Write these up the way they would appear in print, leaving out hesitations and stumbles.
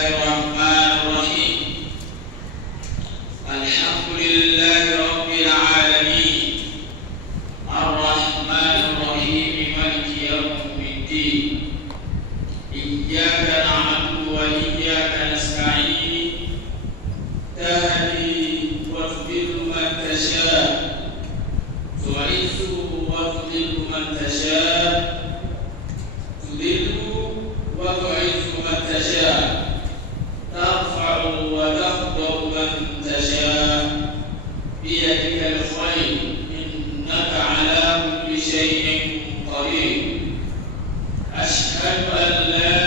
Bismillahirrahmanirrahim. Alhamdulillahi rabbil alamin. Ar-Rahmanir-Rahim maliki yaumiddin. Iyyaka na'budu wa iyyaka nasta'in. Tahdi wa tudhillu man tasha'. Tu'izzu wa tudhillu man tasha'. Tudhillu wa tu'izzu man tasha'. Tarfa'u wa takhdaru man tasha'. Biyadika al-khayr. إنك على كل شيء قدير. أشهد أن لا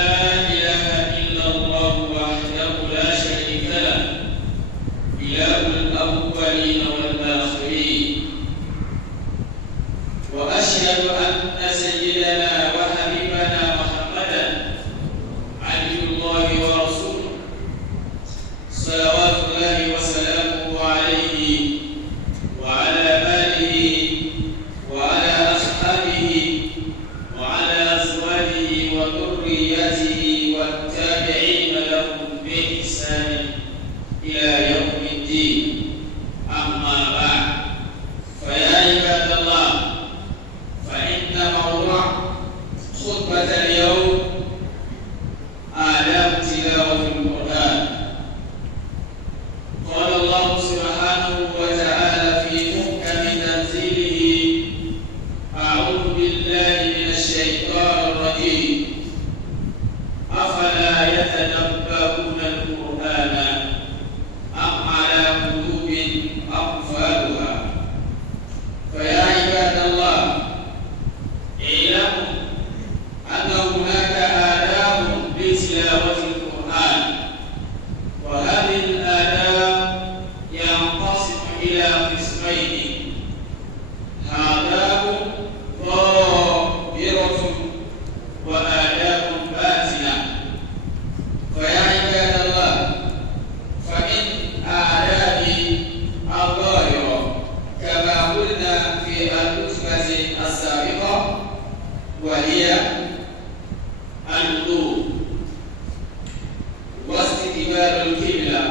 إله إلا الله وحده لا شريك له إله الأولين والآخرين. وأشهد أن سيدنا وحبيبنا محمدا عبد الله ورسوله صلوات الله وسلامه عليه وعلى آله وعلى أصحابه وعلى أزواجه وذريته والتابعين لهم بإحسان إلى يوم الدين. أما بعد، فيا عباد الله، فإن موضوع خطبة اليوم آداب تلاوة القرآن. قال الله سبحانه وتعالى في محكم تنزيله: أعوذ بالله من الشيطان الرجيم. أفلا يتدبرون القرآن أم على قلوب أقفالها. فيا عباد الله، اعلموا أن هناك آداب لتلاوة القرآن، وهذه الآداب ينقسم إلى قسمين: آداب ظاهرة وآداب باطنة. فيا عباد الله، فمن آداب الظاهرة كما قلنا في الخطبة السابقة وهي الوضوء واستقبال القبلة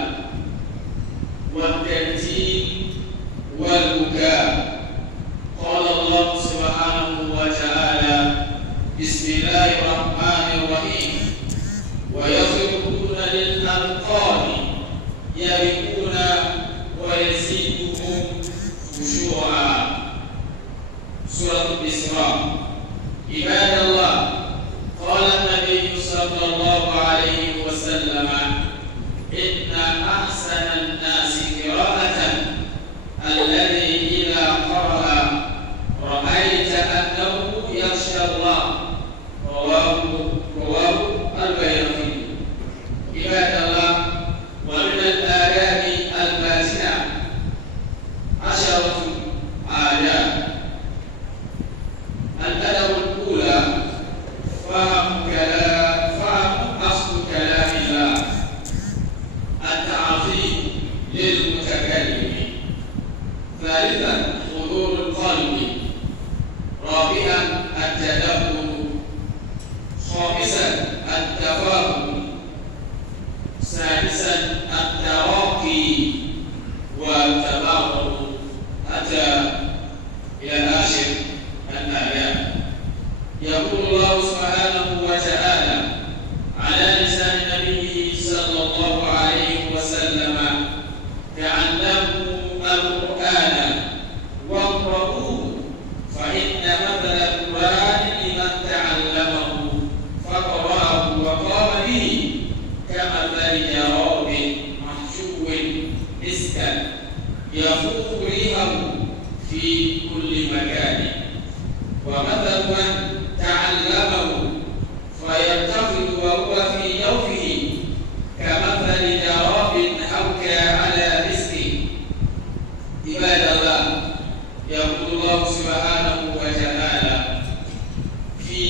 والترتيب والبكاء. قال الله سبحانه وتعالى: بسم الله الرحمن الرحيم: ويخرجون للأذقان يبكون ويزيدهم خشوعا. سورة الإسراء. عباد الله، قال النبي صلى الله عليه وسلم: إن أحسن الناس قراءة الذي إذا قرأ رأيت أنه يخشى الله. رواه البيهقي. عباد الله، ومن الآداب الباطنة 10 آداب. الأدب الأولى: فهم أصل كلام الله، التعظيم للمتكلم. ثالثا: حضور القلب. رابعا: التدبر. خامسا: التفاهم. سادسا: التراقي والتبرع، حتى إلى آخر الآيات. يقول الله سبحانه وتعالى على لسان نبيه صلى الله عليه وسلم: تعلموا القرآن واقرؤوه فإن مثل القرآن لمن تعلمه فقرأه وقام به كمثل جراب محشو مسكا يفوق ريحه في كل مكان. ومثل من تعلمه فيلتفت وهو في جوفه كمثل جراب حوكى على مسك. عباد الله، يقول الله سبحانه وتعالى في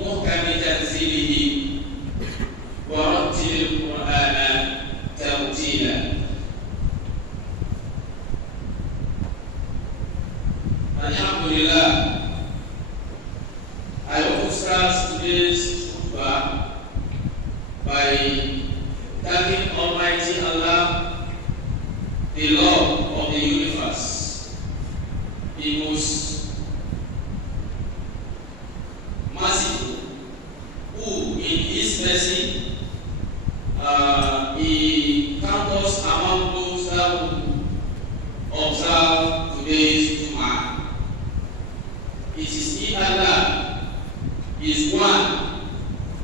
محكم تنزيله: ورتل القرآن ترتيلا. Alhamdulillah, I want to start today's khutbah by thanking Almighty Allah, the Lord of the universe, the most merciful, who in His mercy He counts us among those that will observe today's Jumu'ah. It is He, Allah, is one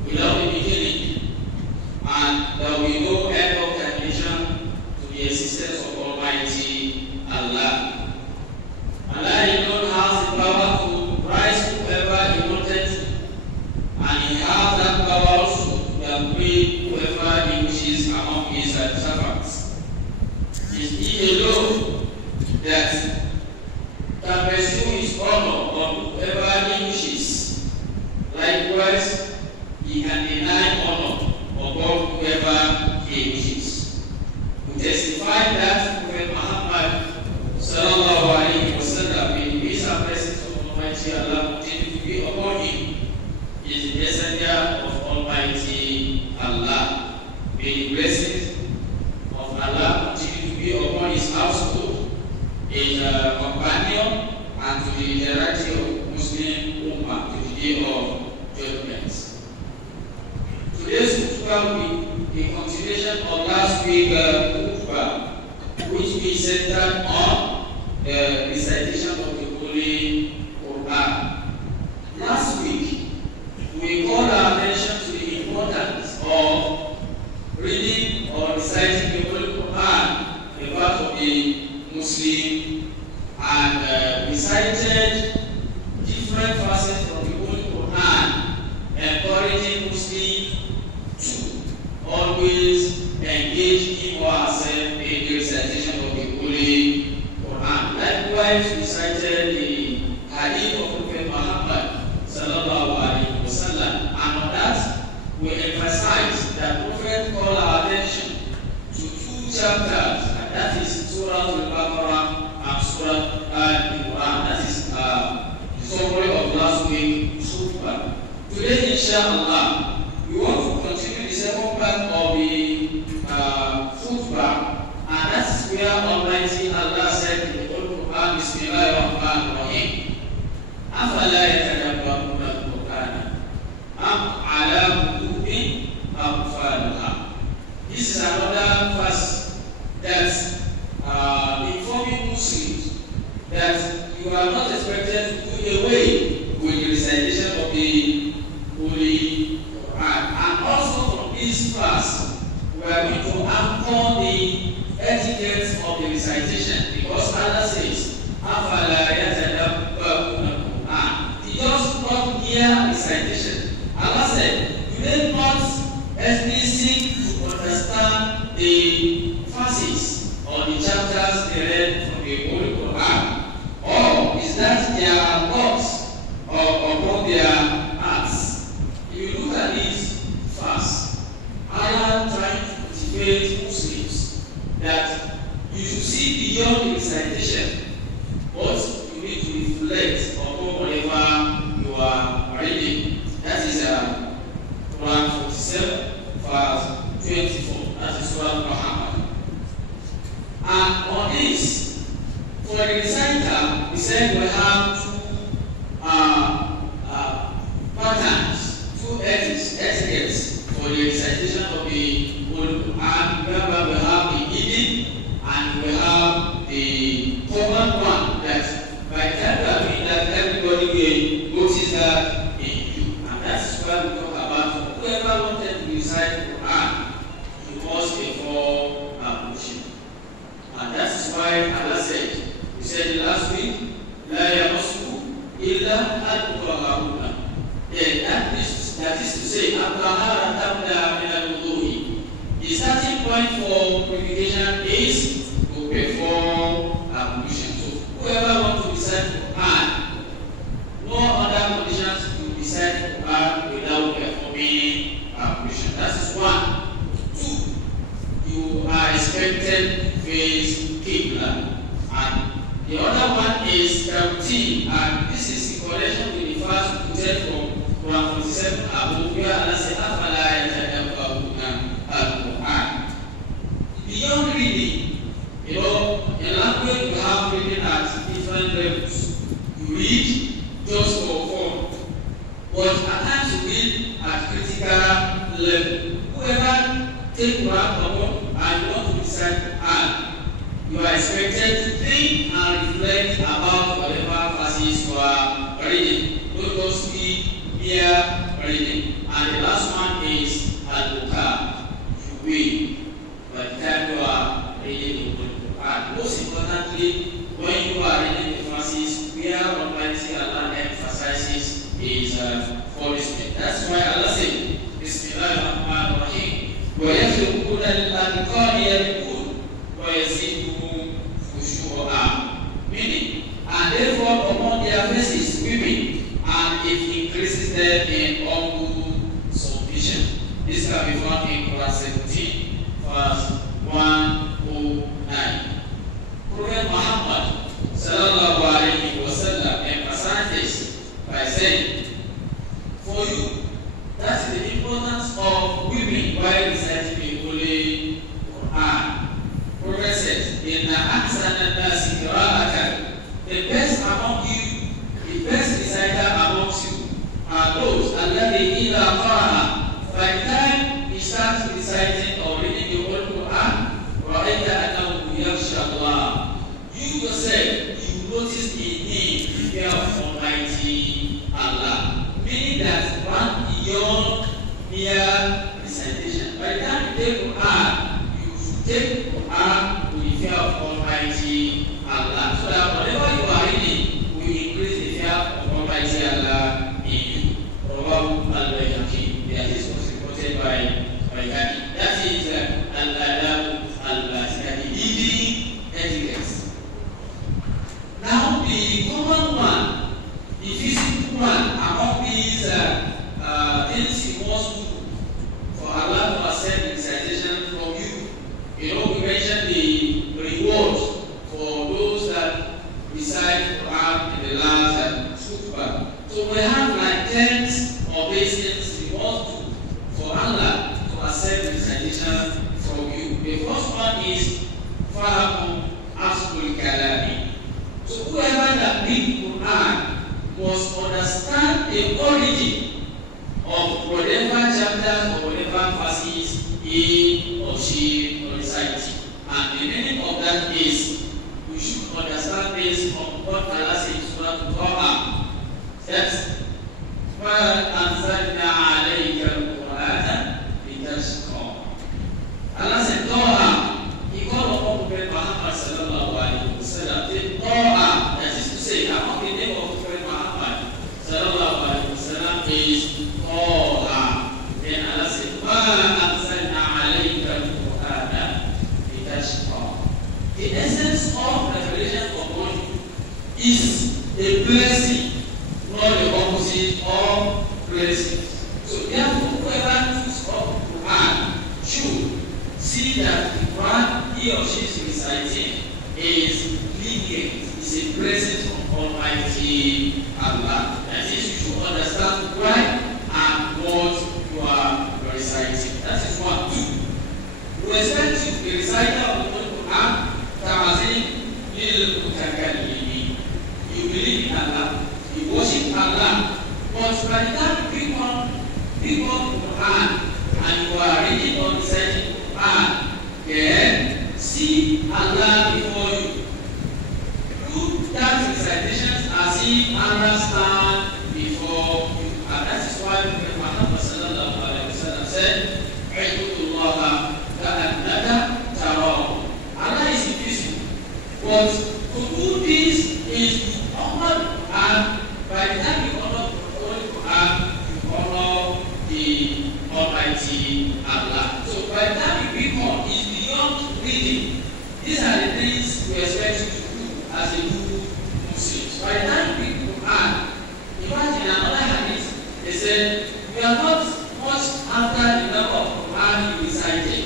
without a beginning, and there will be no end of definition to the existence of Almighty Allah. Allah alone has the power to rise whoever He wanted to, and He has that power also to upgrade whoever He wishes among His servants. It is He alone that can bestow His honor on whoever He wishes. Likewise, He can deny honor upon whoever He wishes. We testify that Prophet Muhammad sallallahu alaihi wasallam, in peace and blessings of Almighty Allah continue to be upon him, is the messenger of Almighty Allah. May the blessings of Allah continue to be upon his household, his companion, and to the entirety of Muslim Ummah to the day of judgment. Today's khutbah will be a continuation of last week's khutbah, which we centered on the recitation of the Holy Quran. Last week, we called our attention to the importance of reading or reciting the Holy Quran, the part of the Muslim, and recited different facets from the Holy Quran, encouraging Muslims to always engage in ourselves in the recitation of the Holy Quran. Likewise, we cited the hadith of Prophet Muhammad sallallahu alaihi wasallam, and on that we emphasize that Prophet called our attention to two chapters, and that is Surah Al-Baqarah and Surah Al-Imran. That is the summary of last week's khutbah. Today, inshallah, we want to continue the second part of the khutbah, and that's where Almighty Allah said in the Holy Quran, Bismillahirrahmanirrahim, أَفَلَا يَتَدَبَّرُونَ الْقُرْآنَ أَمْ عَلَى قُلُوبٍ أَقْفَالُهَا. This is another verse that's informing Muslims that you are not expected to do away with the recitation of the Holy Quran. And also from this verse, we are going to anchor the etiquette of the recitation, because Allah says, أَفَلَا يَتَدَبَّرُونَ الْقُرْآنَ. It just not mere recitation. Allah said, you may not explicitly to understand the verses or the chapters they read from the Holy Quran, or is that their thoughts or upon their hearts? If you look at this verse, Allah trying to motivate Muslims that you should see beyond the recitation, but you need to reflect upon whatever you are reading. That is Quran 47, verse 24. That is Surah Muhammad. And on this, for the reciter, we said we have two patterns, two etiquettes for the recitation of the Holy Quran. Remember, we have the hidden and we have the common one, that by the time we are doing that, everybody will notice that in you. And that's why we talk about whoever wanted to recite the Quran, you must before ablution. And that's why Allah said, we said it last week, لا يمسه إلا المطهرون. That is to say, الطهارة تبدأ من الوضوء. The starting point for purification is to perform ablution. So whoever wants to recite the Quran, no other conditions to recite the Quran without performing ablution. That is one. Two, you are expected to face Qibla. And the other one is routine, and this is in connection with the first quoted from Quran 47 above, where Allah says, أَفَلَا يَتَدَبَّرُونَ الْقُرْآنَ. level. Whoever take Quran common and want to recite Quran, you are expected to think and reflect about whatever verses you are reading. Don't just be mere reading. And the last one is al-Bukhari. You will, by the time you are reading the Quran. Most importantly, when you are reading the verses, where Almighty Allah emphasizes is punishment. That's why Allah said, Bismillahirrahmanirrahim. وَيَخْرُقُونَ الْأَذْقَانِ يَبْكُونَ وَيَزِيدُهُمْ خُشُوعًا. Meaning, and therefore upon their faces weeping, and it increases them in humble submission. This can be found in Quran 17, verse 109. Prophet Muhammad sallallahu alaihi wasallam emphasized this by saying, for you, that is the importance of weeping while reciting the Holy Quran. Prophet says, "Inna ahsana an-nasi qira'atan." The best among you, the best reciter amongst you, are those alladhi idha qara'a. By the time he starts reciting or reading the Holy Quran, ra'ayta annahu yakhsha Allah. You yourself, you notice in him the fear of Almighty Allah. Meaning that one beyond mere recitation. By the time you take Quran, you should take Quran with the fear of Almighty Allah. So that whatever you are reading will increase the fear of Almighty Allah in you. Rawahu al-Bayhaqi. This was reported by Bayhaqi. That is al-adab al-basri, the leading etiquette. Now the common one, the physical one among these things you must do for Allah to accept the recitation from you. You know, we mentioned the reward for those that recite Quran in the last khutbah. So we have like tens of these things you must do for Allah to accept the recitation from you. The first one is Fahamu Aslul Kalami. So whoever that reads Quran must understand the origin of whatever chapters or whatever verses he or she recites. And the meaning of that is we should understand this from what Allah says in Surah Al-Qur'an. That's why أنزلنا عليك القرآن لتشقى. Allah said, Torah. He called upon Prophet Muhammad sallallahu alaihi wasallam. Torah, that is to say, among the name of Prophet Muhammad sallallahu alaihi wasallam is Torah. Then Allah said, "Ma anzalna alayka al-Qur'ana litashqa." The essence of revelation of God is a blessing, not the opposite of blessing. So therefore, whoever chooses of Quran should see that the Quran he or she is reciting is lenient, is a blessing from Almighty Allah. That is, you should understand why and what you are reciting. That is one. Two, with respect to the reciter of the Holy Quran, Tamazin lil Mutakallimi. You believe in Allah, you worship Allah, but by the time you pick up Quran and you are reading or reciting Quran, then see Allah before you. Do that recitations as if Allah stand before you. And that is why Muhammad sallallahu alaihi wasallam said, "Ibudullah ka'annaka tarahu." Allah is invisible, but to do this is to honor, and by the time you honor the Holy Quran, you honor the Almighty Allah. So by the time you become is beyond reading. These are the things we expect you to do as a good Muslim. By the time you read Quran, imagine another hadith. They said, "We are not much after the number of Quran you recited.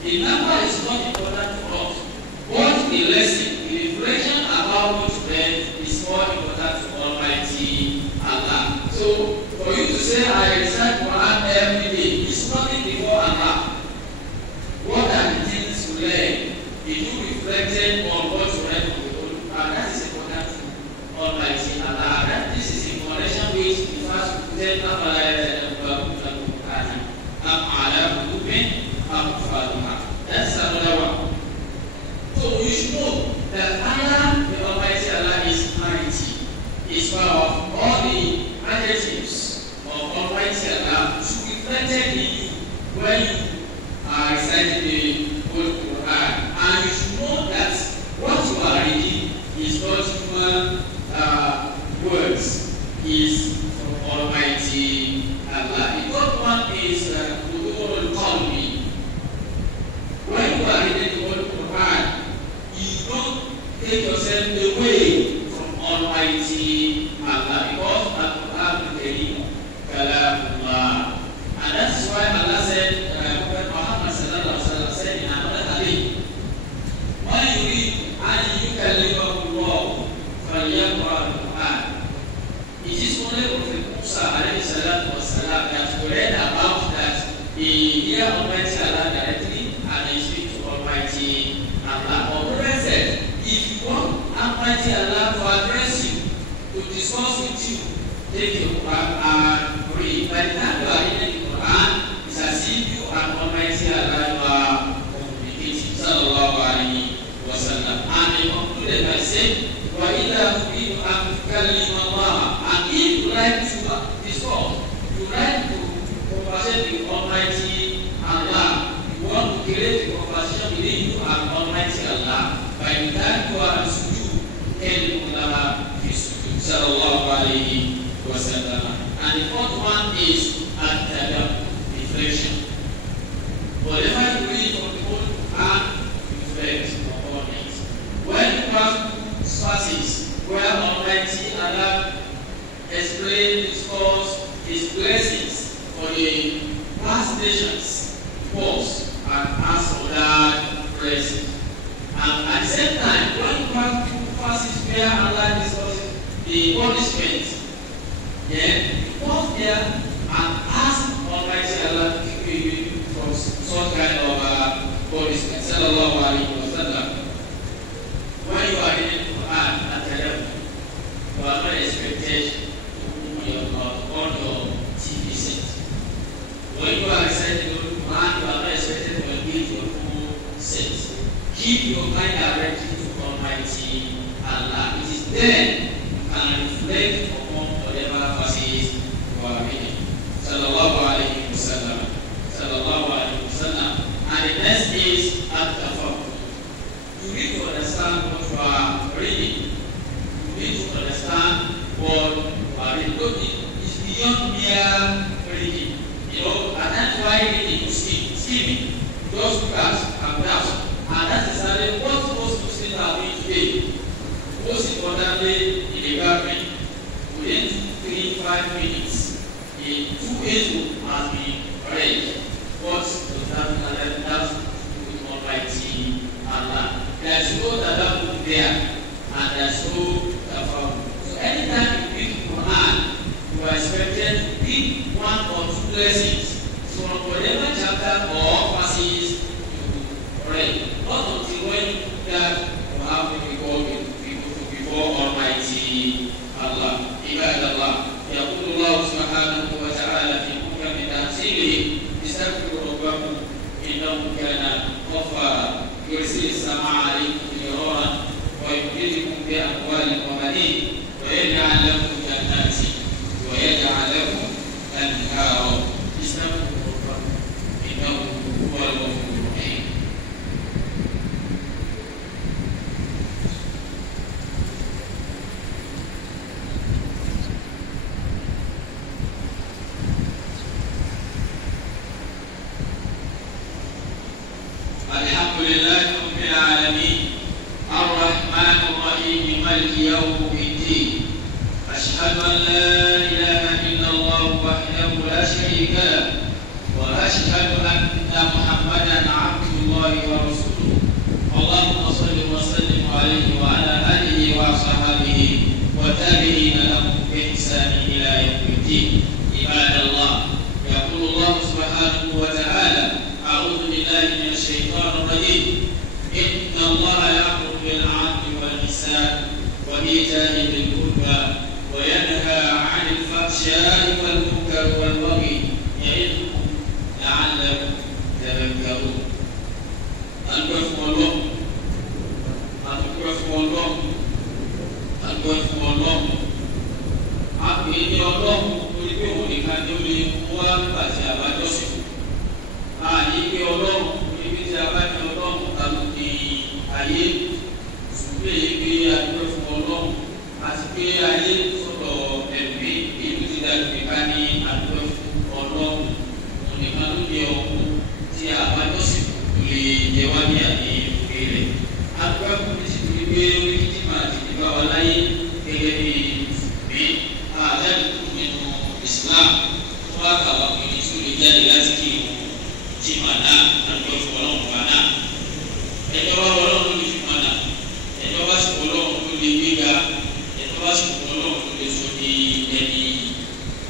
The number is not important to us. What the lesson, the reflection about what you read is more important to Almighty Allah." So for you to say, "I recite Quran every day," is nothing before Allah. What are the things you learn? Did you reflected on what you read from the Holy Quran? That is important to Almighty Allah. This is information which refers to 10 after when you are reciting the Holy Quran, and you should know that what you are reading is not human words, is from Almighty Allah. The third one is Qudurul Qalbi. When you are reading the Holy Quran, you don't take yourself away from Almighty Allah, because Al-Quran is Kalamullah. And that is why Allah said, Prophet Muhammad sallallahu alaihi wasallam said in another hadith, when you read and you can live up to law for Al-Quran, it is only Prophet Musa alayhi salatu wasalam that we read about that he hear Almighty Allah directly and he speak to Almighty Allah. Or Prophet said, if you want Almighty Allah to address you, to discuss with you, take your Quran and read. By the time you are reading the Quran, it's as if you and Almighty Allah are communicating. Sallallahu alaihi wasallam. And he concluded by saying, وَإِذَا تُرِيدُ أَن تُكَلِّمَ اللَّهَ. And if you like to discuss, you like to conversate with Almighty Allah, you want to create a conversation within you and Almighty Allah, by the time you are in sujood, كَلِّمُ اللَّهَ فِي السُّجُودِ. Sallallahu alaihi wasallam. And the fourth one is at-tadabbur, reflection. Whatever you read from the Holy Quran, reflect upon it. When you pass through verses where Almighty Allah explains, discuss His blessings for the past nations, pause and ask for that blessing. And at the same time, when you pass through verses where Allah discusses the punishment, then pause there and ask Almighty Allah to keep you from some kind of punishment. Sallallahu alaihi wasallam. When you are reading the Quran and Tadabbur, you are not expected to on your TV set. When you are reciting the Quran, you are not expected to engage your full set. Keep your mind directed to Almighty Allah. It is then you can reflect upon whatever verses you are reading. Sallallahu alaihi wasallam. Sallallahu alaihi wasallam. And the next is at-tafakkur. You need to understand what you are reading. You need to understand what you are reading. It's beyond mere reading. You know, at times while reading, you skimming. You just look at and down. And that's exactly what most Muslims are doing today. Most importantly, in the gathering, within 3-5 minutes, the 2 age has been read. What does that mean? That's with Almighty Allah. There's no tadabbur there, and there's no tafakkur. So anytime you read Quran, you are expected to read 1 or 2 lessons from whatever chapter or verses you read. Not until when you do that, you have to be called before Almighty Allah. Ibadallah. يقول الله سبحانه وتعالى في محكم تنزيله استغفروا ربكم إنه كان غفارا يرسل السماء عليكم مدرارا ويمددكم بأموال وبنين ويجعل لكم جنات ويجعل لكم أنهارا استغفروا ربكم إنه هو الغفور الرحيم. الحمد لله رب العالمين الرحمن الرحيم مالك يوم الدين أشهد أن لا إله إلا الله وحده لا شريك له وأشهد أن محمدا عبد الله ورسوله اللهم صل وسلم عليه وعلى آله وصحبه والتابعين لهم بإحسان إلى يوم الدين. عباد الله يقول الله سبحانه وتعالى أعوذ بالله من الشيطان الرجيم إن الله يأمر بالعدل والإحسان وإيتاء ذي القربى وينهى عن Ọlọ́run níbi tí a bá ní Ọlọ́run tàbí ní ayé ṣùgbọ́n èyí pé adúgbò fún Ọlọ́run àti pé ayé sọ̀rọ̀ ẹ̀mí èyí ti dájú pé ká ní adúgbò fún Ọlọ́run ònìkan ló yẹ ọkùn tí a bá jọ́sìn lè yẹ wá ní àyè òkè rẹ̀. Adúgbò fún mi sì fi gbé orí títí máa ti dìbò àwọn láyé gẹ́gẹ́ bí bí àjáde nínú Islam tó wá kàwá pé ìṣòro jáde láti kí jimana adúgbò fún Ọlọ́run wà náà. Ẹjọ́ wá Ọlọ́run ló lè fi mọ́nà, ẹjọ́ wá sí Ọlọ́run ló lè gbéga, ẹjọ́ wá sí Ọlọ́run ló lè sọ ní ẹni.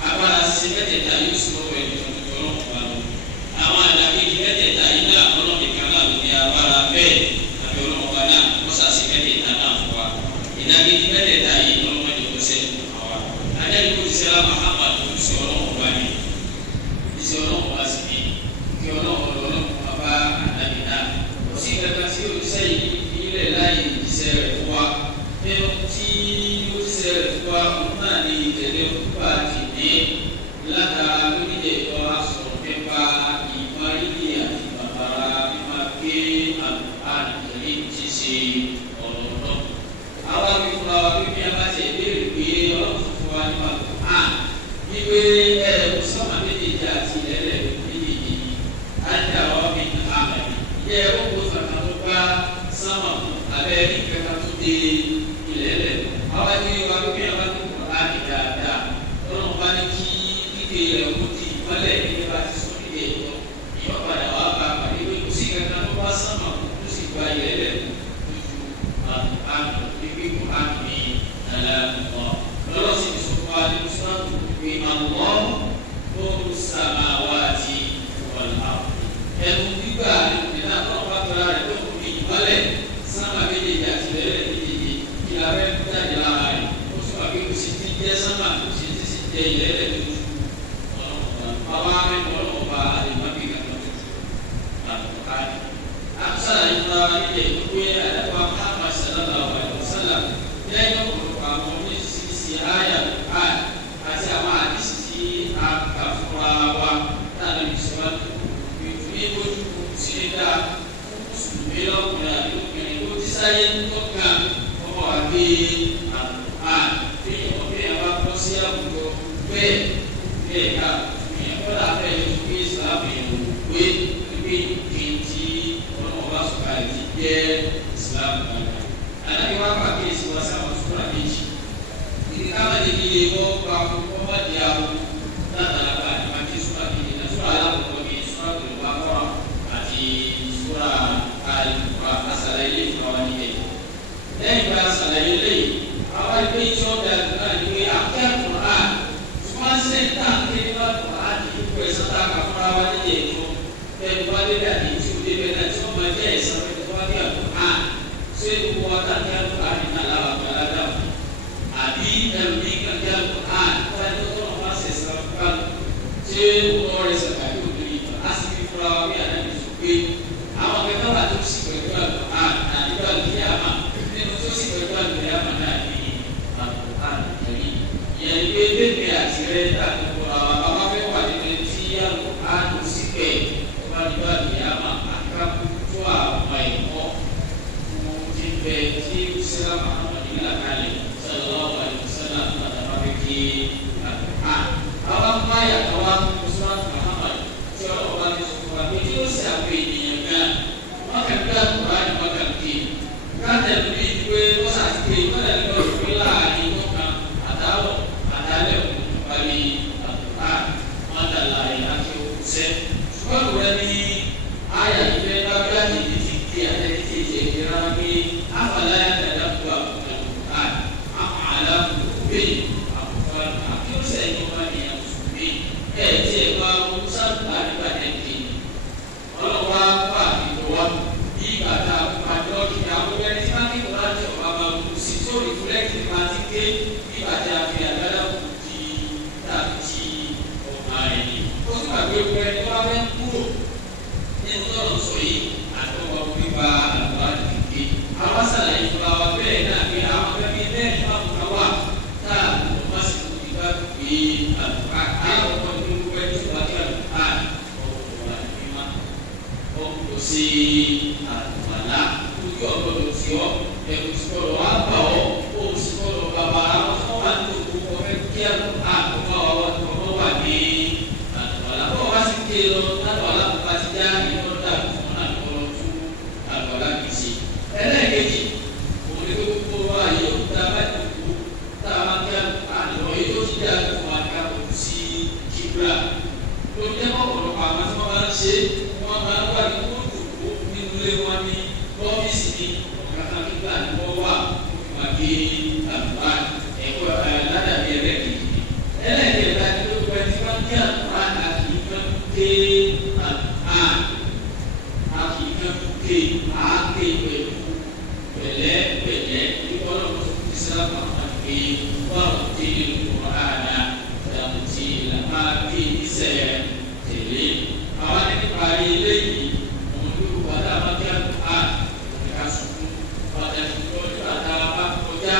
Agbára ṣe mẹ́tẹ̀ẹ̀ta yóò sọ ọ̀rọ̀ ẹni tó ti Ọlọ́run wà lọ. Àwọn àdàkejì mẹ́tẹ̀ẹ̀ta yìí náà Ọlọ́run nìkan náà ló ní agbára bẹ́ẹ̀ àbí Ọlọ́run wà náà wọ́n ṣàṣì mẹ́tẹ̀ẹ̀ta náà fún wa. Ìdàkejì mẹ́tẹ̀ẹ̀ta yìí Ọlọ́run ẹni tó ṣe fún wa. Adájọ́ kò ti sẹ́lá Muhammad tó ti ṣe Ọlọ́run wà ní. Ìṣe Ọlọ́run wá sí ní kí Ọlọ́run bá àdáni náà. Kò sí ìgbàgbọ́ tí ó ti sẹ́yìn ilẹ̀ láì ìṣe rẹ̀ fún wa. Nínú tí ó ti ṣe rẹ̀ fún wa, òun náà ní ìtẹ̀lé fúnpá ti ní látara lórílẹ̀ èdè asọ̀rọ̀ nípa ìmọ̀rìlì àti bàbára mímọ́ gbé àlùkàlì ti ṣe ọ̀rọ̀ náà. Àwa fi fúnra wa pé bí a bá ti béèrè pé Ọlọ́run fún wa nípa wípé sọ́mà méjèèjì àti ìlẹ́lẹ̀ méjèèjì àti àwọn mi àmì yẹ owó sàkà tó bá sọ́mà abẹ́ ní kẹta tó dé ìlẹ́lẹ̀. Àwa ní wa pé a bá tó kọ̀ láti dáadáa lọ́nà bá ní kí kíkẹ́ rẹ̀ kó di ìmọ́lẹ̀ nígbà bá ti sọ nílé ẹ̀kọ́. Ìyọ́padà wà bá pàdé pé kò sí kẹta tó bá sọ́mà tó sì gba ìlẹ́lẹ̀ lójú àmì ìgbé kò àmì ní nàlẹ́ lọ́lọ́sìn ìṣòfò àdìmúsọ́nù pé Allah nuru samawati wal ard. Ẹnu gbígbà ìpínlẹ̀ náà wà tọ́lá rẹ̀ tó kún ní ìmọ́lẹ̀ sábà méjèèjì àti ìrẹ́lẹ̀ méjèèjì kí la fẹ́ jáde lára rẹ̀. Ó sọ pé kò sí ti jẹ́ sábà kò sí ti sì jẹ́ ìrẹ́lẹ̀ tó ju bàbá mẹ́kọ̀ọ́ lọ́wọ́ bá àdìmọ́bí kankan tó ju àtọ̀káàdì. Àtúnṣàlà yìí fúnra wa nílẹ̀ ìwé àdàpọ̀ Muhammad sallallahu alaihi wasallam lẹ́yìn ọ̀pọ̀lọpọ̀ àwọn oníṣiṣi àyà àti àwọn àdìsí tí a kà fúnra wa láàrin ìṣèwádìí ìfúnni ojú sí ní dá fún mùsùlùmí lọ́kùnrin àti obìnrin tó ti sáyé tọ́ka ọmọ àgbé àti ọ̀bẹ̀yàn bá kọ́ sí àwùjọ bẹ́ẹ̀ bẹ́ẹ̀ ká ìyẹn kọ́lá bẹ́ẹ̀ ló gbé ìsìlámù yẹn wò pé pípé kejì ọlọ́mọba sọ̀rọ̀ àti jẹ́ ìsìlámù náà. Àdáyé wá pàkíyèsí wá sáwọn sùkúrà méjì. Ìdíkàwé lè ní ilé wọ́n gba ọmọ di àwọn látara bá ní wọ́n ti sùkúrà méjì náà. Sùkúrà alákọ̀ọ́kọ́ ní sùkúrà tó wá kọ́ra àti sùkúrà àlùkò àṣàlàyé lè fún wa nílẹ̀. Lẹ́yìn bá àṣàlàyé lẹ́yìn, àwọn ìgbé ìjọ bẹ̀rẹ̀ náà ní pé akẹ́kọ̀ọ́ à wọ́n ṣe ń tà ní ìlànà àti ìkó ẹ̀sán tá a kà fúnra wa nílẹ̀ ètò bẹ́ẹ̀ wá dé dàbí tí ó dé bẹ́ẹ̀ náà tí wọ́n máa jẹ́ ẹ̀sán pẹ̀lú wá ní àkókò ṣé gbogbo wa tá a kẹ́ àlùkò àmì náà lára ọ̀gá aládà wọn àbí ẹ̀rù ní kankan àlùkò àtúwá ní ọjọ́ wọn máa ṣẹ̀ṣẹ̀ àkókò ṣé owó rẹ̀ ṣàkàdé òbí a sì fi fúnra wa bí àná ìṣó pé àwọn akẹ́kọ̀ọ́ àti ó sì pẹ̀lú àlùkò àdìgbà lóye àmà nínú tó sì pẹ̀lú àlùkò àmà náà ní àlùkò àtẹ̀lé ìyẹn ní pé bébè àti rẹ̀ àlùkò àwọn bàbá fẹ́ wà nínú tí àlùkò àlùkò sí pẹ̀ ọba àdìgbà lóye àmà àkàkùtù àwọn ẹ̀kọ́ bẹ́ẹ̀ tí sira Muhammad ila kale sallallahu alaihi wasallam pada pagi awam maya awam Rasulullah Muhammad sallallahu alaihi wasallam itu siapa ini kan maka kan Quran maka ki kan lebih dua dosa sikit pada dua wilayah itu kan atau ada kembali Quran ada lain aku set sebab berani ayat itu ada di sini ada di sini kira-kira afala yatadabbaru al-Qur'an am ala qulubin aqfalha kí ó ṣe ìkọ́mọ ènìyàn mùsùlùmí tí ẹ bá ń sábà nípa ẹ̀kí ọlọ́wọ́ apá àdìgbò wa bí bàtà àjọ kìí àwọn ẹni tí wọ́n kíkọ́ láti ọ̀pá máa kú sí tó rìfúlẹ́kì máa ti ké bí bàtà àfi àgbàdà kù di tàbí ti ọ̀pá ẹni. ó sì gbàgbé pé ẹni wọ́n fẹ́ kúrò nínú tọ́lọ̀ sọ yìí àtọwọ́ pípa àgbà àdìgbò àwọn sàlàyé fúnra wa bẹ́ẹ̀ náà pé àwọn akẹ́kẹ́ bẹ́ẹ̀ ní wọ́n fúnra wa tá a lọ bá sì kú ìgbà pé àlùkò àwọn ọmọ ìlú ẹni tó bá kí àlùkò ọ̀wọ̀ wà ní mímá sí àlùwàlá ojú ọ̀gbọ́dọ̀ tí ọ́ ẹ̀kú tí gbọ́dọ̀ wá gbà ọ́ kó o sì gbọ́dọ̀ bàbá àwọn tí wọ́n wà ní òkú ọ̀fẹ́ kí àkókò ọmọ wà ní àlùwàlá bọ́ wá sí ké lọ àlùwàlá bá ti já ìtọ́jà fún àlùwàlá fún àlùwàlá kì í ṣe. ẹlẹ́ẹ̀kejì òun ni pé gbogbo wa yóò dá báyìí kú tá a máa kí àlùwàlá yóò ti dá fún wa ká kó sí kíbla ló jẹ́ ọ̀pọ̀lọpọ̀ àwọn tí wọ́n máa ń ṣe wọ́n máa ń wà ní kóòtù nínú ilé wọn ní lọ́fíìsì ní ọ̀kadà nígbà tí wọ́n wà wà bí àlùbá ẹ̀kọ́ ládàbí ẹlẹ́kìtì. ẹlẹ́kẹ̀ẹ́ta ni ó gbẹ tí wọ́n jẹ́ àlùbá àti ìfẹ́ ké àlùbá àti ìfẹ́ ké àáké pẹ̀lú pẹ̀lẹ́pẹ̀lẹ́ ìgbọ́dọ̀ tó ti sábà máa gbé wọ́n ti lè kọ́ àdá ìdààmú ti ìlànà ké iṣẹ́ tẹ̀lé. àwọn nípa ilé yìí òun ló wà dábàá kí àlùbá ìka sùn pàtàkì lọ nígbà tá a bá kọjá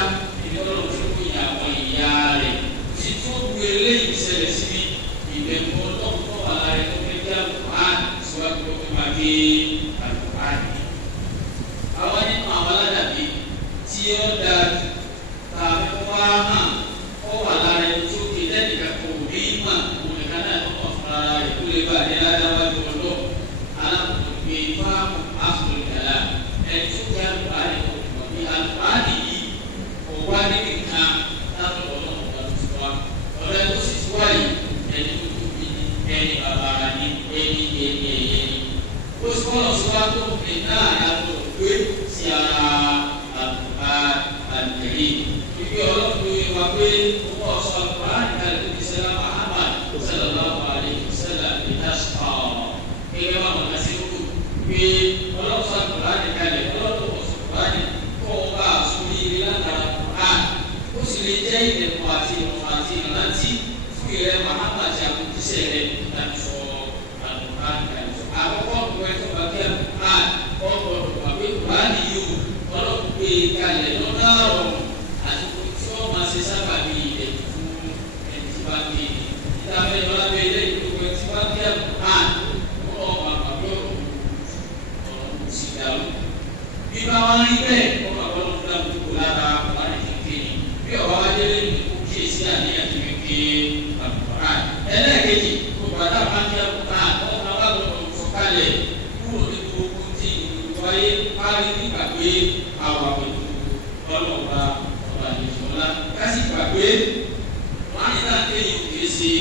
ìdọ́rọ̀ tó kó ìyá àwọn ìyá rẹ̀ tí tó gbé eléyìí ṣẹlẹ̀ sí ìbẹ̀rù ọlọ́run tó wà lára ẹ̀ tó fẹ́ kí àlùbá síwájú tó fi máa gbé àlùbá yìí. àwọn nínú àwọn aládàbí tí ó dáa jù tàbí wá hàn ó wà lára ẹ̀ tó ké lẹ́nìkan kò rí mà òun nìkan náà tó kàn fún ara rẹ̀ kó lè bá a ní adáwájú ọlọ́run alákòókò gbé fáàmù áfíríkà ẹni tó gbé àlùbá rẹ̀ kò mọ̀ ní àlùbá nìyí kò wá níbi kan látọ̀ ọlọ́run ọ̀gá tó ti wá ọ̀rẹ́ tó sì ti wáyé ẹni tó tóbi ní ẹni bàbá ní ẹni ẹyẹ ni ó sì kọ́ lọ sí wá tó fi náà yàtọ̀ gbé sí ara àlùbá àlùkẹ́rì ibi ọlọ́run tó yẹ wá pé ó kọ́ sọ àlùbá nìkan tó ti sẹ́lá Muhammad sallallahu alaihi wasallam ìdásùpá gẹ́gẹ́ bá wọn kásí kú pé ọlọ́run sọ àlùbá nìkan lẹ̀ ọlọ́run kò sọ àlùbá nìkan kọ́ ọ bá a sọ ní ilé látara Quran ó sì lè jẹ́ ìdẹ̀kùn àti ìrọ̀rùn àti ìrántí fún ìrẹ́ Muhammad àti àkókísẹ́ rẹ̀ láti sọ àlùbá nìkan lẹ̀ àkọ́kọ́ ọ̀gbọ́n ẹ̀ tó bá kí àlùbá ọ̀gbọ́n àgbẹ̀ Quran yìí o ọlọ́run gbé kalẹ̀ lọ́nà ọ̀rùn àti tí wọ́n máa ṣe sábà ní ìdẹ̀kùn fún ẹni tí bá gbé ìdáfẹ́ ìwọ́lá bẹ́ẹ̀ lẹ́yìn tó wẹ́ tí bá kí àlùbá bí bá wá rí bẹ́ẹ̀ kó máa bọ́ lọ́dún náà gbogbo lára àbúrò kékeré bí ọba wá délé ní kó kíyèsí àníyàn tó kéke àbúrò ẹlẹ́ẹ̀kejì kó bàtà máa ń jẹ́ àbúrò àwọn ọmọ bá lọ́dún sọ̀kalẹ̀ kúrò ní gbogbo tí ìwáyé parí nígbàgbé àwọn àpètù ọlọ́ọ̀ba ọba ìṣọ̀lá kásì gbàgbé wọn á ní láti èyí kìí ṣe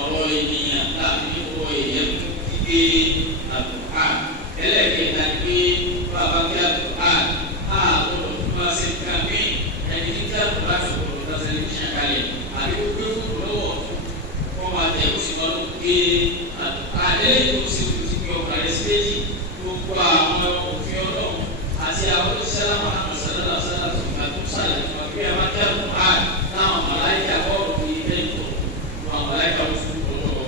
ọ̀rọ̀ ènìyàn láti ọ̀rọ̀ èyẹ kíké àbúrò ẹlẹ́ẹ̀kẹta ni pé bàbá kí àlùbá àgbọ̀dọ̀ tó máa ṣe nǹkan mí ẹni tí àlùbá ti gbọdọ̀ ta tẹlifíṣàn kalẹ̀ àbí ó gbé fún lọ́wọ́ kọ́ máa tẹ̀ ó sì máa ń gbé àlùbá lẹ́yìn tó ṣe tó ti gbé ọkọ̀ rẹ̀ sí méjì gbogbo àwọn òfin ọlọ́run àti àwọn oníṣẹ́lá máa ń sàlẹ̀ àṣàlà tó ń gbàgbọ́ sàlẹ̀ tó máa gbé àwọn kí àlùbá táwọn màláìkà bọ́ọ̀lù ní ilé ìtọ́ àwọn màláìkà ó fún ọ̀rọ̀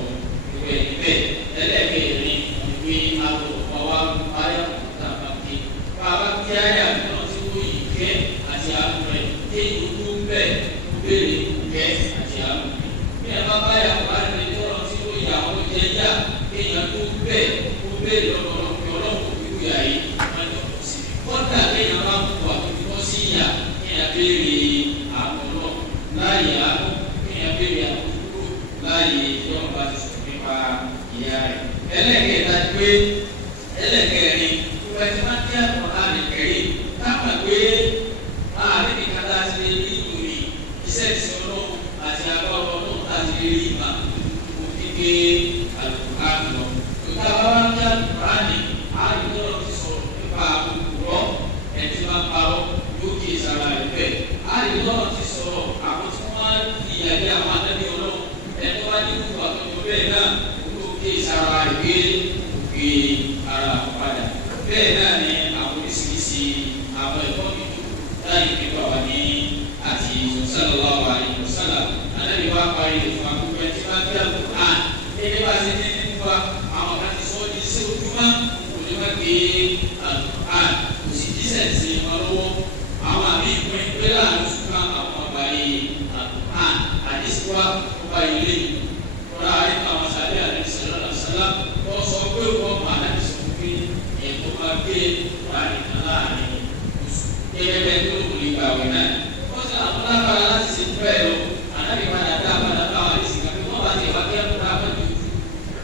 ìwé ìbẹ̀ ẹlẹ́ẹ̀kẹ̀rin ìwé àlọ́ wa ayọ̀ tàbá ké bàbá kí ayọ̀ náà ti wó yìí kẹ́ àti àlù rẹ̀ kéyìí ó bẹ́ẹ̀ ó béèrè kẹ́ àti àlù rẹ̀ bí ẹ bá bá yà wá rẹ̀ tó lọ sí wó yà wọ́n jẹ́ yà kéyìí tó bẹ́ẹ̀ ó béèrè lọ́wọ́ pé ọlọ́run kò wíwú yà yìí má jọ kó sí i kọ́ńtà kéyìí bá mú wà kó sí yà kéyìí béèrè àwọn ọlọ́run láàyè àbọ̀ kéyìí béèrè àwọn kúrò láàyè ìjọba bá ti sọ̀rọ̀ nípa ìyá rẹ̀ ẹlẹ́kẹ̀ẹ́ta pé ẹlẹ́kẹ̀ẹ́rin ìwà tí wọ́n ti àpò àlẹ́kẹ̀ẹ́rin kápá pé ààrẹ nìkan tá a ti lè rí ìròyìn iṣẹ́ ìsìn ọlọ́run àti agbára ọlọ́run tá a ti lè rí ìmọ̀ kò kíké àlùkò àlọ́. Tòtá bá wá ń dá àlùkùránì àlùkùránì ti sọ̀rọ̀ nípa òkúrọ̀ ẹ̀tí máa ń parọ́ yóò kí ìsara rẹ̀ bẹ́ẹ̀. Àlùkùránì ti sọ̀rọ̀ àwọn tí wọ́n fi ìyàgbé àwọn àdáni ọlọ́run ẹ̀tọ́ wá ní kúkú àtọ́jú bẹ́ẹ̀ náà kó kí ìsara rẹ̀ gbé òkè ara padà. Bẹ́ẹ̀ náà ni àwọn oríṣiríṣi àwọn ẹ̀kọ́ nínú láì nípa wà ní àti sallallahu alaihi wasallam. Àdáni wá parí ìfún akókò ẹ̀ tí wọ́n gbé àlùkùránì ẹni bá ṣe ní nínú wa àwọn kan ti sọ ọ́ di iṣẹ́ ojúmọ́ òní wá gbé àlùkùránì kò sì dísẹ̀ sí wọn lọ́wọ́ àwọn àmì ìpín ìpín láàrin oṣù kan àwọn ọba yìí àlùkùránì àdìsíwá ọba ilé kọ́ra àríkà àwọn sàbẹ̀ àdìsí sallallahu alaihi wasallam tó sọ pé wọ́n mọ àdìsí fún pé ké wà nìkan láàrin oṣù gẹ́gẹ́ bẹ́ẹ̀ tó kò lè gbà wẹ̀ náà. Ó sì àwọn lágbára láti ṣe bẹ́ẹ̀ lọ ànábì padà dá padà bá wọn lẹ́sìn kan pé wọ́n bá ti wá kí ẹ̀kú dáa pẹ̀lú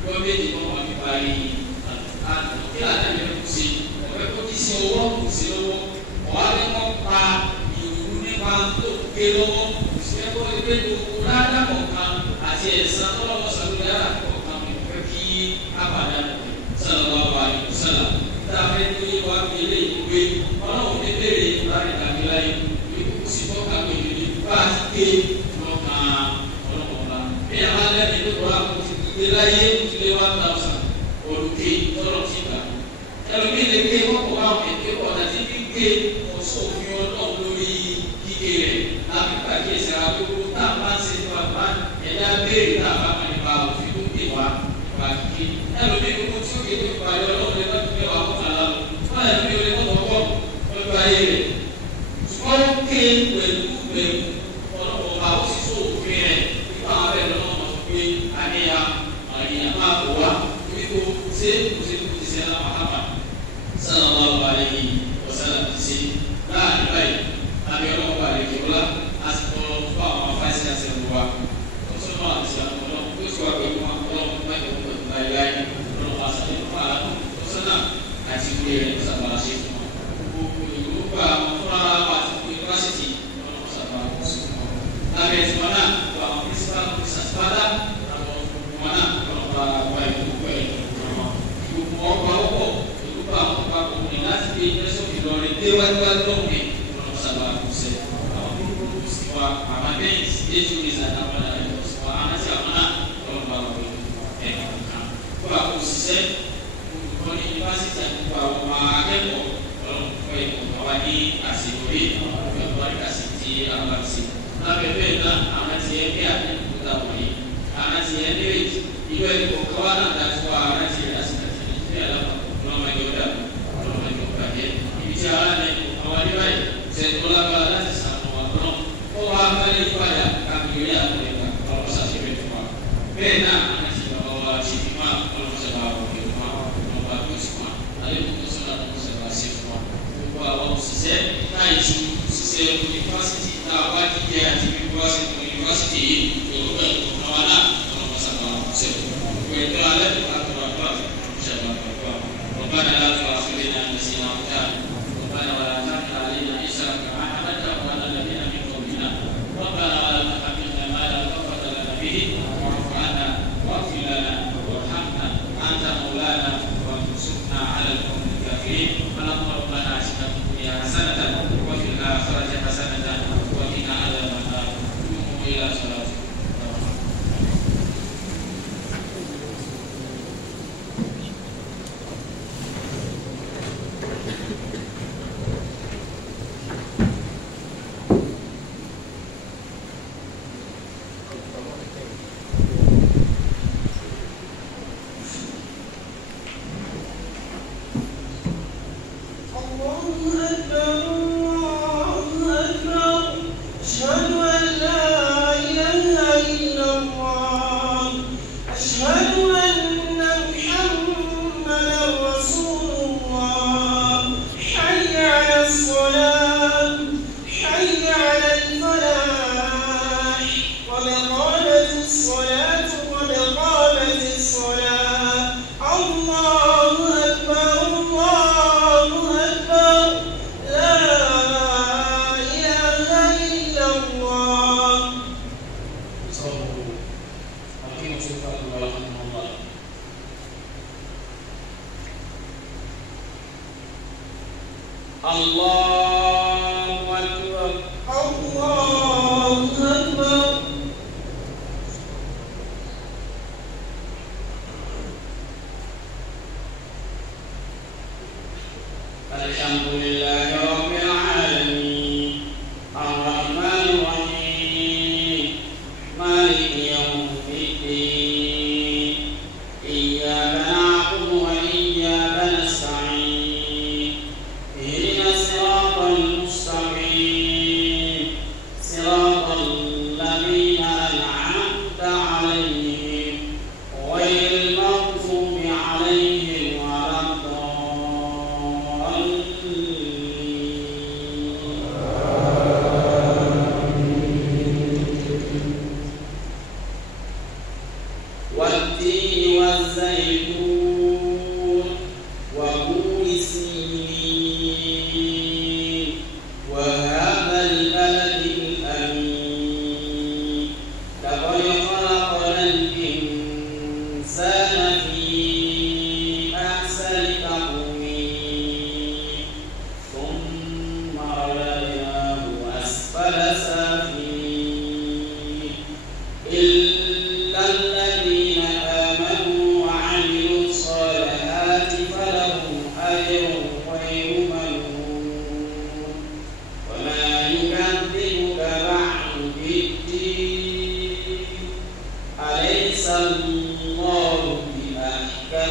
ọjọ́ méjì kan wọ́n fi parí àtúntò kí àtàlẹ́ kù sí ọ̀fẹ́ kó ti ṣe owó kù sí lọ́wọ́ ọ̀wá ní wọ́n pa ìrònú nípa tó ké lọ́wọ́ ìṣẹ́ kó lè gbé gbogbo ládàá kọ̀ọ̀kan àti ẹ̀sán tọ́lọ́wọ́ sọ̀rọ̀ yàrá kọ̀ọ̀kan ìfẹ́ kí àpàdà sallallahu alaihi wasallam táfẹ́ tó yẹ wá fi lé ìwé ọlọ́run ní bèrè láti dàbí láyé ìlú sì tọ́ka pé ìlú bá ké lọ́kàn ọlọ́mọba bí a máa lẹ́yìn tó kọ́ra kó ti gbé láyé kó ti lé 1000 olùké tọ́lọ̀ sí ìgbà ẹlòmíì lè ké wọ́n kọ́ àwọn èké ọ̀nà tí bí ké ọ̀ṣọ́ òfin ọlọ́run lórí kíké rẹ̀ láti pàkí ẹ̀sẹ̀ àgbègbè tá a máa ń ṣe nípa bá ẹ̀dá béèrè tá a bá máa nípa òfin tó ké wá nípa kíké ẹlòmíì gbogbo tí ó ké tó ìpàdé ọlọ́run lè lọ́dún mẹ́wàá kọ́ màlá lọ wọ́n ẹlòmíì olè kọ́ tọ́kọ́ lọ́dún ayé rẹ̀ ṣùgbọ́n ó ké pẹ̀lú ọlọ́mọba ó sì tó òfin rẹ̀ nípa àwọn abẹ́rẹ́ lọ́wọ́ wọn pé àníyàn máa bọ̀ wá orí kò ṣe kò ti ṣe náà Muhammad sallallahu alaihi wasallam ti ṣe láàrin báyìí àbí ọlọ́mọba rẹ̀ kí ọlá àsìkò fún àwọn afáìsì àti ẹ̀rọ wa ó tún náà àti àwọn ọlọ́mọ tó ṣe wà pẹ̀lú wọn ọlọ́mọ mẹ́jọ pẹ̀lú láìláì ọlọ́mọ àṣàlẹ̀ fún àlọ́ tó sọ́nà àti ìwé rẹ̀ tó sábà ṣe fún wọn gbogbo ìlú gba àwọn fúnra wa àti yunifásitì ọlọ́mọ sábà ṣe fún wọn lábẹ́ tí wọn náà gba àwọn principal officers pátá àwọn wọn náà ọlọ́mọ àgbà ìlú pẹ̀lú gbogbo ọgbà ọkọ̀ ìlú bá àwọn ọgbà òkùnrin láti gbé ẹgbẹ́sọ̀ Ìlọrin déwájú lọ́wọ́ ọlọ́mọ sábà ṣe àwọn gbogbo sí wa àwọn bẹ́ẹ̀ ètò ìsàdá wọn náà yọ sí wa àwọn àti àwọn náà ọlọ́mọ àwọn ẹ̀ka kan fún àwọn òṣìṣẹ́ olùkọ́ ní yunifásitì àti gbogbo àwọn ọmọ akẹ́kọ̀ọ́ ọlọ́mọ ẹ̀kọ́ wa ní àsìkò rí àwọn ọmọ àkàsì tí a bá ti lábẹ́ bẹ́ẹ̀ náà àwọn ti ẹ̀ bí àdéhùn tó wọ̀nyí àwọn ti ẹ̀ níwèé ìlú ẹ̀kọ́ káwá náà dájú wa àwọn ti ẹ̀ àsìkò àti nàìjíríà lápapọ̀ ọlọ́mọ ẹ̀kọ́ dà ọlọ́mọ ẹ̀kọ́ bàjẹ́ ibi tí ara ní àwọn adébáyé ṣètò lágbára láti sàmù àtọ́nà ó wá fẹ́lẹ́ ìpadà kábíyèrí àwọn ẹ̀ka ọlọ́mọ sàṣẹ́bẹ̀ fún wa bẹ́ẹ̀ náà àwọn ti bàbá wa ti fi máa ọlọ́mọ sàbà òkè fún wa ọlọ́mọ bá tó sì fún wa alẹ́kùn tó sọ̀rọ̀ ọlọ́mọ sàbà sí fún wa gbogbo àwọn òṣìṣẹ́ láì tu òṣìṣẹ́ yunifásitì tá a bá jíjẹ àti yunifásitì yìí yorùbá ìkọ̀ọ̀kan wa náà ọlọ́mọ sàbà ṣe gbogbo ẹ̀tọ́ alẹ́ tó bá tọrọ àdúrà ṣàbà àdúrà ربنا لا تؤاخذنا إن نسينا أو أخطأنا ربنا ولا تحمل علينا إصرا كما حملته على الذين من قبلنا ربنا ولا تحملنا ما لا طاقة لنا به واعف عنا واغفر لنا وارحمنا أنت مولانا وانصرنا على القوم الكافرين اللهم ربنا آتنا في الدنيا حسنة وفي الآخرة حسنة وقنا عذاب النار قوموا إلى صلاتكم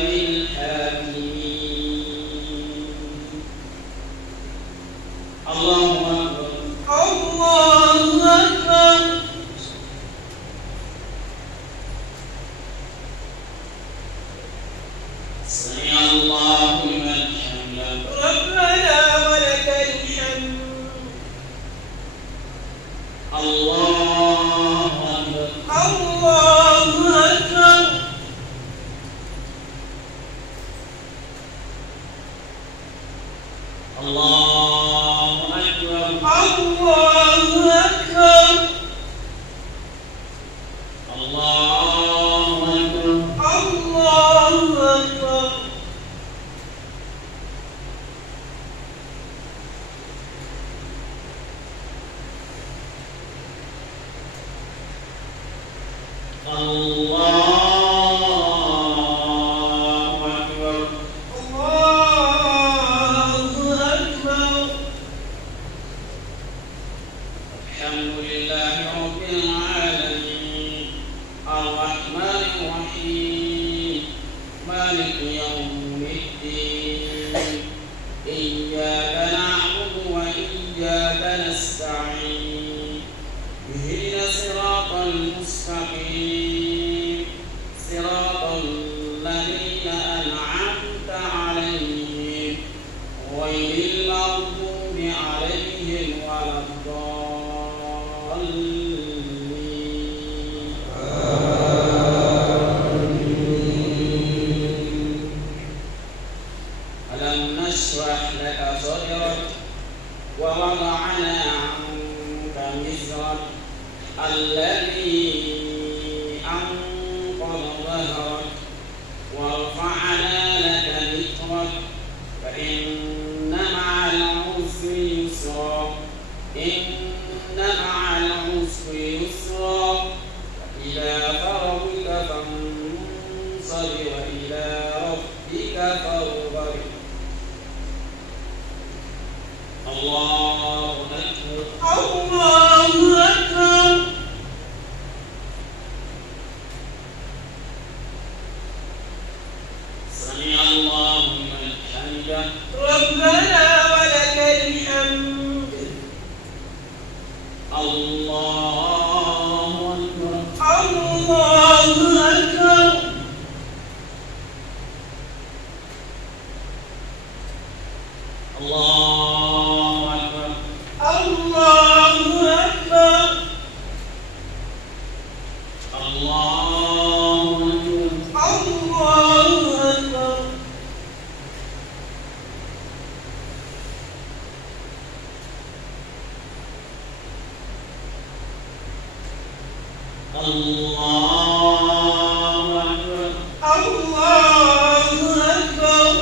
الحاكمين. الله أكبر. الله أكبر. سمع الله لمن حمده. ربنا ولك الحمد. الله أكبر. الله أكبر. الله أكبر. الله أكبر. الله أكبر. الله أكبر. الله أكبر. الله أكبر. الحمد لله رب العالمين الرحمن الرحيم مالك يوم الدين إياك نعبد وإياك نستعين اهدنا الصراط المستقيم صراط الذين أنعمت عليهم غير المغضوب عليهم ولا الضالين. ألم نشرح لك صدرك ووضعنا عنك وزرك الذي أنقض ظهرك ورفعنا لك ذكرك فإن مع العسر يسرا إن مع العسر يسرا فإذا فرغت فانصب وإلى ربك فارغب. الله أكبر. الله أكبر. سمع الله لمن حمده. ربنا ولك الحمد. الله أكبر. الله أكبر. الله أكبر. الله أكبر. الله أكبر. الله أكبر. الله أكبر.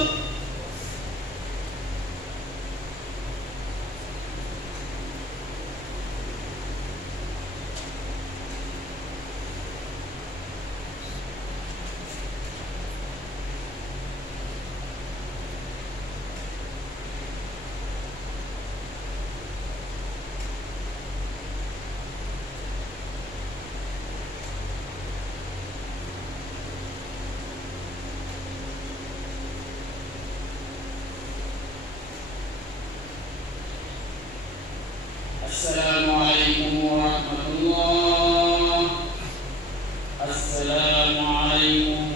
السلام عليكم ورحمة الله. السلام عليكم